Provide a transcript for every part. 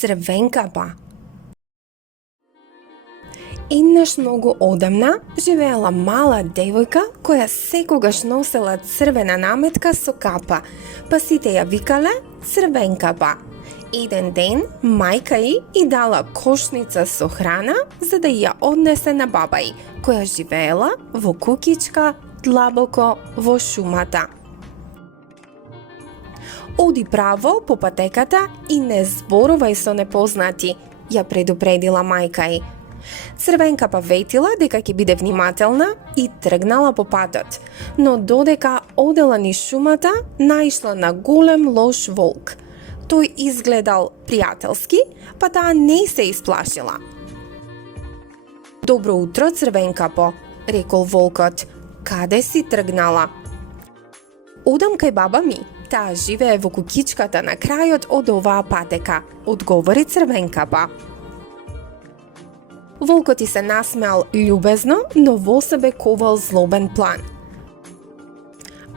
Црвенкапа. Еднаш многу одамна живеела мала девојка која секогаш носела црвена наметка со капа, па сите ја викале Црвенкапа. Еден ден мајка и дала кошница со храна за да ја однесе на баба која живеела во куќичка длабоко во шумата. Оди право по патеката и не зборувај со непознати, ја предупредила мајка Црвенкапа ветила дека ќе биде внимателна и тргнала по патот, но додека одела низ шумата, наишла на голем лош волк. Тој изгледал пријателски, па таа не се исплашила. Добро утро, Црвенкапо, рекол волкот. Каде си тргнала? Одам кај баба ми. Таа живее во куќичката на крајот од оваа патека, одговори Црвенкапа. Волкот се насмеал љубезно, но во себе ковал злобен план.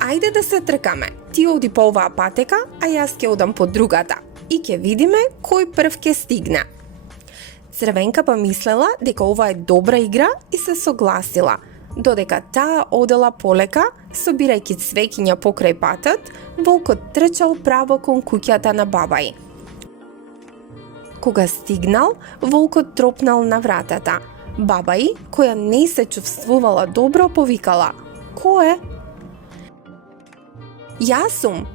Ајде да се тркаме. Ти оди по оваа патека, а јас ќе одам по другата и ќе видиме кој прв ќе стигне. Црвенкапа мислела дека ова е добра игра и се согласила. Додека таа одела полека, собирајќи цвеќиња покрај патот, волкот трчал право кон куќата на баба Кога стигнал, волкот тропнал на вратата. Баба која не се чувствувала добро, повикала: "Ко е?" "Јас сум,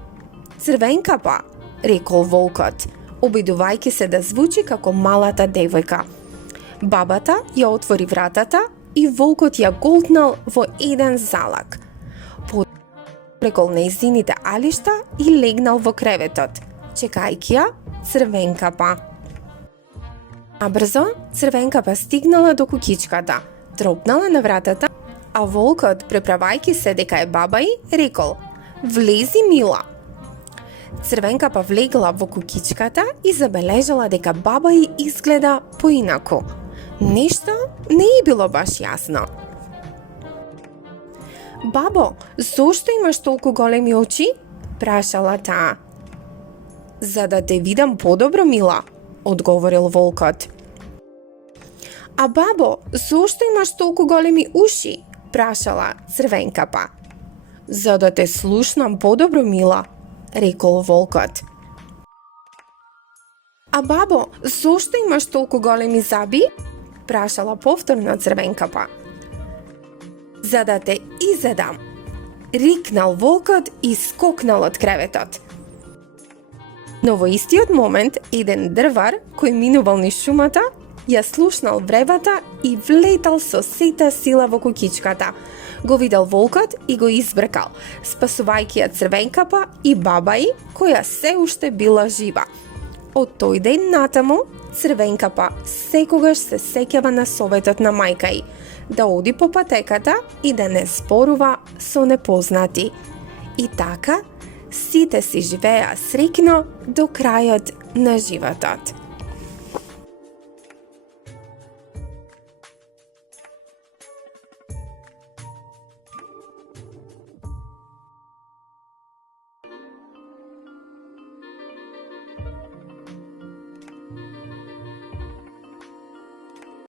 Црвенкапа," рекол волкот, обидувајќи се да звучи како малата девојка. Бабата ја отвори вратата и волкот ја голтнал во еден залак. Прекол нејзините алишта и легнал во креветот, чекајќи ја Црвенкапа. Набрзо, Црвенкапа стигнала до куќичката, тропнала на вратата, а волкот, преправајќи се дека е баба рекол: "Влези, мила." Црвенкапа влегла во куќичката и забележала дека баба изгледа поинаку. Нешто не било баш јасно. "Бабо, зошто имаш толку големи очи?" прашала таа. "За да те видам подобро, мила," одговорил волкот. "А бабо, зошто имаш толку големи уши?" прашала Црвенкапа. "За да те слушнам подобро, мила," рекол волкот. "А бабо, зошто имаш толку големи заби?" прашала повторно Црвенкапа. "За да те изедам," рикнал волкот и скокнал од креветот. Но во истиот момент, еден дрвар кој минувал низ шумата, ја слушнал вребата и влетал со сета сила во куќичката. Го видел волкот и го избркал, спасувајќи ја Црвенкапа и баба која се уште била жива. Од тој ден натаму, Црвенкапа секогаш се сеќава на советот на мајка да оди по патеката и да не зборува со непознати. И така, сите си живееа среќно до крајот на животот.